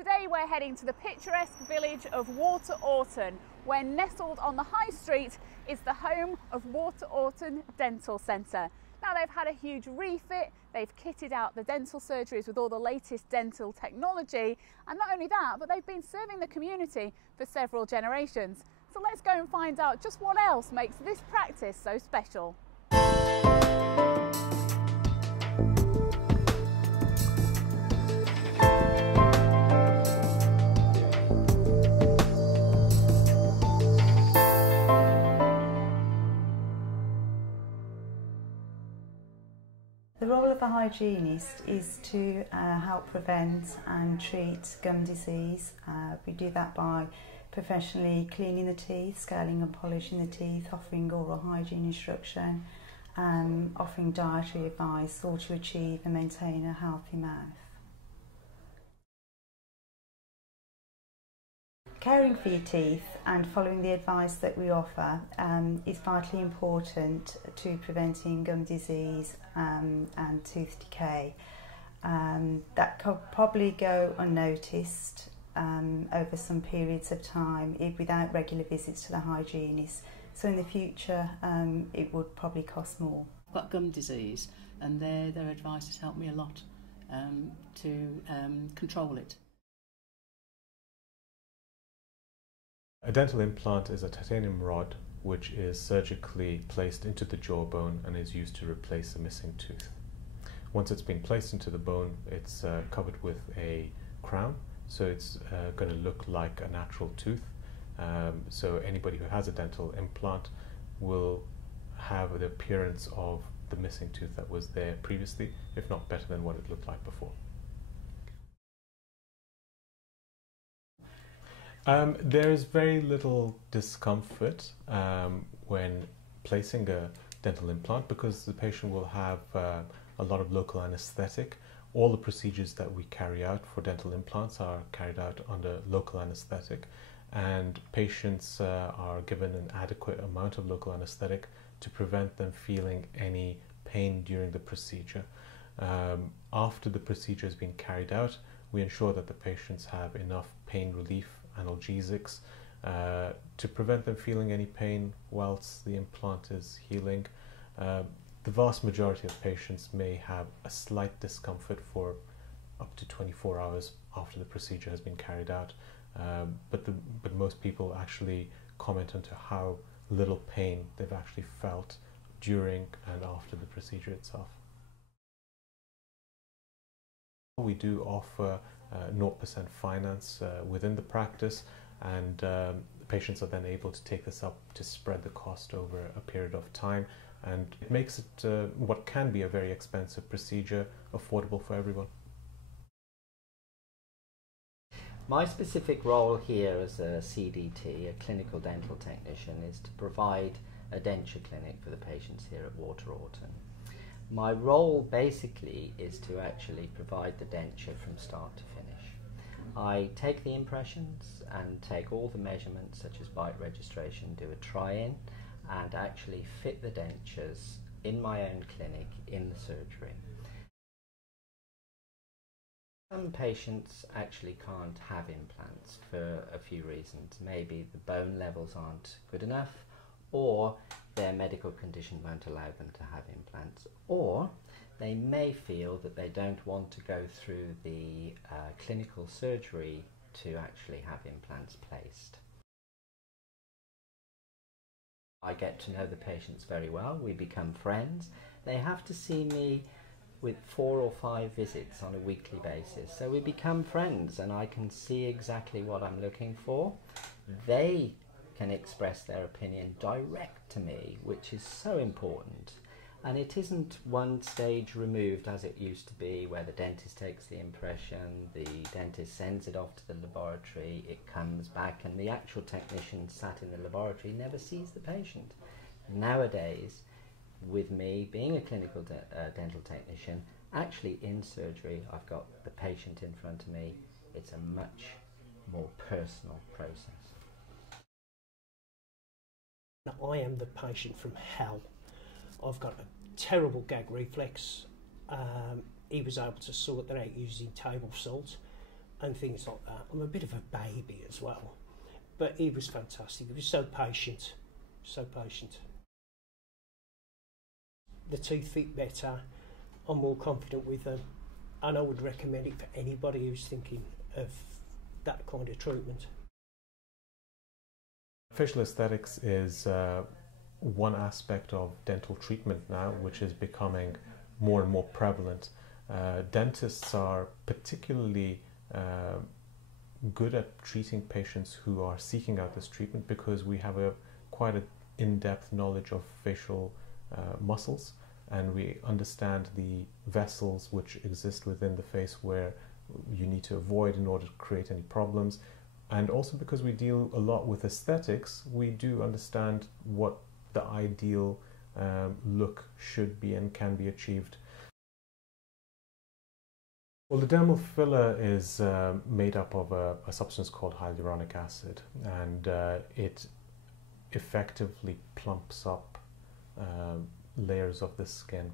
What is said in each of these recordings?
Today we're heading to the picturesque village of Water Orton, where nestled on the high street is the home of Water Orton Dental Centre. Now they've had a huge refit, they've kitted out the dental surgeries with all the latest dental technology, and not only that, but they've been serving the community for several generations. So let's go and find out just what else makes this practice so special. The role of a hygienist is to help prevent and treat gum disease. We do that by professionally cleaning the teeth, scaling and polishing the teeth, offering oral hygiene instruction, offering dietary advice, all to achieve and maintain a healthy mouth. Caring for your teeth and following the advice that we offer is vitally important to preventing gum disease and tooth decay. That could probably go unnoticed over some periods of time without regular visits to the hygienist. So in the future it would probably cost more. I've got gum disease and their advice has helped me a lot to control it. A dental implant is a titanium rod which is surgically placed into the jawbone and is used to replace a missing tooth. Once it's been placed into the bone, it's covered with a crown, so it's going to look like a natural tooth. So anybody who has a dental implant will have the appearance of the missing tooth that was there previously, if not better than what it looked like before. There is very little discomfort when placing a dental implant because the patient will have a lot of local anesthetic. All the procedures that we carry out for dental implants are carried out under local anesthetic, and patients are given an adequate amount of local anesthetic to prevent them feeling any pain during the procedure. After the procedure has been carried out, we ensure that the patients have enough pain relief analgesics to prevent them feeling any pain whilst the implant is healing. The vast majority of patients may have a slight discomfort for up to 24 hours after the procedure has been carried out, but most people actually comment on how little pain they've actually felt during and after the procedure itself. We do offer 0% finance within the practice, and patients are then able to take this up to spread the cost over a period of time, and it makes it what can be a very expensive procedure affordable for everyone. My specific role here as a CDT, a clinical dental technician, is to provide a denture clinic for the patients here at Water Orton. My role basically is to actually provide the denture from start to finish. I take the impressions and take all the measurements such as bite registration, do a try-in and actually fit the dentures in my own clinic in the surgery. Some patients actually can't have implants for a few reasons. Maybe the bone levels aren't good enough, or their medical condition won't allow them to have implants, or they may feel that they don't want to go through the clinical surgery to actually have implants placed. I get to know the patients very well, we become friends. They have to see me with 4 or 5 visits on a weekly basis, so we become friends and I can see exactly what I'm looking for. They can express their opinion direct to me, which is so important, and it isn't one stage removed as it used to be, where the dentist takes the impression, the dentist sends it off to the laboratory, it comes back and the actual technician sat in the laboratory never sees the patient. Nowadays, with me being a clinical dental technician, actually in surgery I've got the patient in front of me. It's a much more personal process. I am the patient from hell. I've got a terrible gag reflex. He was able to sort that out using table salt, and things like that. I'm a bit of a baby as well, but he was fantastic. He was so patient, so patient. The teeth fit better. I'm more confident with them, and I would recommend it for anybody who's thinking of that kind of treatment. Facial aesthetics is one aspect of dental treatment now, which is becoming more and more prevalent. Dentists are particularly good at treating patients who are seeking out this treatment because we have quite an in-depth knowledge of facial muscles, and we understand the vessels which exist within the face where you need to avoid in order to create any problems. And also because we deal a lot with aesthetics, we do understand what the ideal look should be and can be achieved. Well, the dermal filler is made up of a substance called hyaluronic acid, and it effectively plumps up layers of the skin.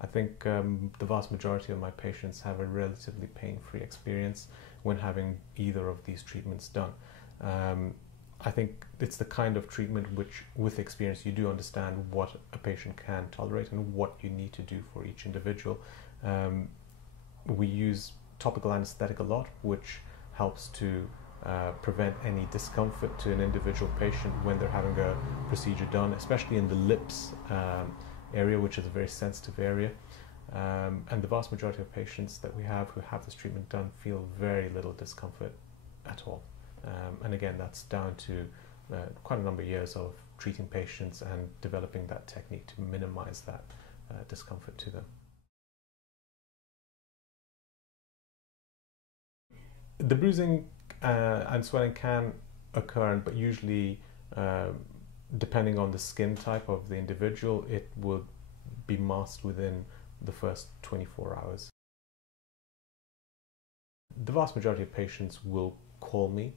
I think the vast majority of my patients have a relatively pain-free experience when having either of these treatments done. I think it's the kind of treatment which, with experience, you do understand what a patient can tolerate and what you need to do for each individual. We use topical anesthetic a lot, which helps to prevent any discomfort to an individual patient when they're having a procedure done, especially in the lips area, which is a very sensitive area. And the vast majority of patients that we have who have this treatment done feel very little discomfort at all. And again, that's down to quite a number of years of treating patients and developing that technique to minimize that discomfort to them. The bruising and swelling can occur, but usually depending on the skin type of the individual, it will be masked within the first 24 hours. The vast majority of patients will call me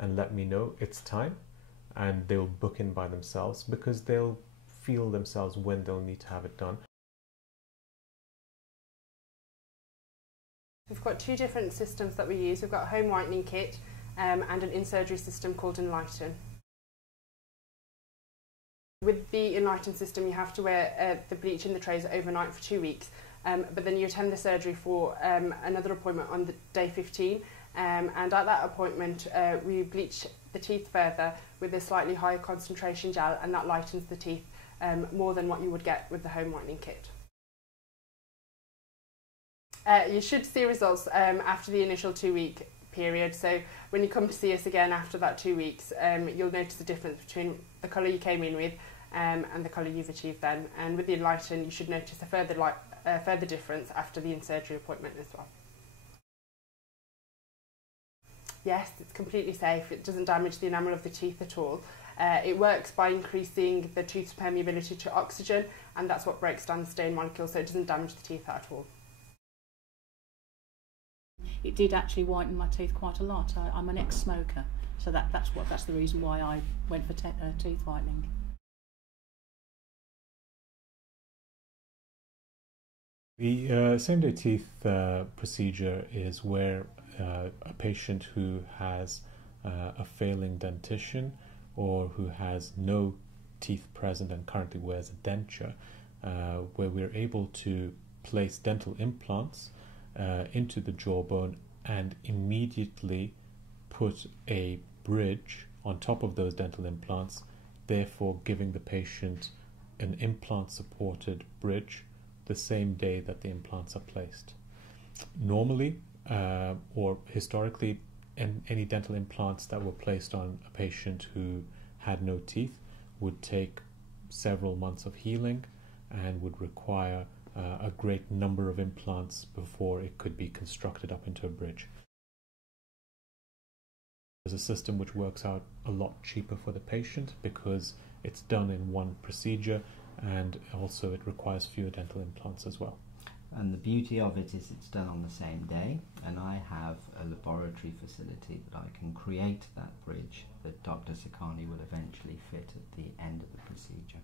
and let me know it's time, and they'll book in by themselves because they'll feel themselves when they'll need to have it done. We've got two different systems that we use. We've got a home whitening kit and an in-surgery system called Enlighten. With the Enlighten system, you have to wear the bleach in the trays overnight for 2 weeks, but then you attend the surgery for another appointment on the day 15, and at that appointment we bleach the teeth further with a slightly higher concentration gel, and that lightens the teeth more than what you would get with the home whitening kit. You should see results after the initial 2-week period, so when you come to see us again after that 2 weeks, you'll notice the difference between the colour you came in with and the colour you've achieved then. And with the Enlighten, you should notice a further difference after the in-surgery appointment as well. Yes, it's completely safe. It doesn't damage the enamel of the teeth at all. It works by increasing the tooth's permeability to oxygen, and that's what breaks down the stain molecule, so it doesn't damage the teeth at all. It did actually whiten my teeth quite a lot. I'm an ex-smoker, so that's the reason why I went for teeth whitening. The same-day teeth procedure is where a patient who has a failing dentition or who has no teeth present and currently wears a denture, where we're able to place dental implants into the jawbone and immediately put a bridge on top of those dental implants, therefore giving the patient an implant-supported bridge the same day that the implants are placed. Normally, or historically, any dental implants that were placed on a patient who had no teeth would take several months of healing and would require a great number of implants before it could be constructed up into a bridge. There's a system which works out a lot cheaper for the patient because it's done in one procedure, and also it requires fewer dental implants as well. And the beauty of it is it's done on the same day, and I have a laboratory facility that I can create that bridge that Dr. Sakani will eventually fit at the end of the procedure.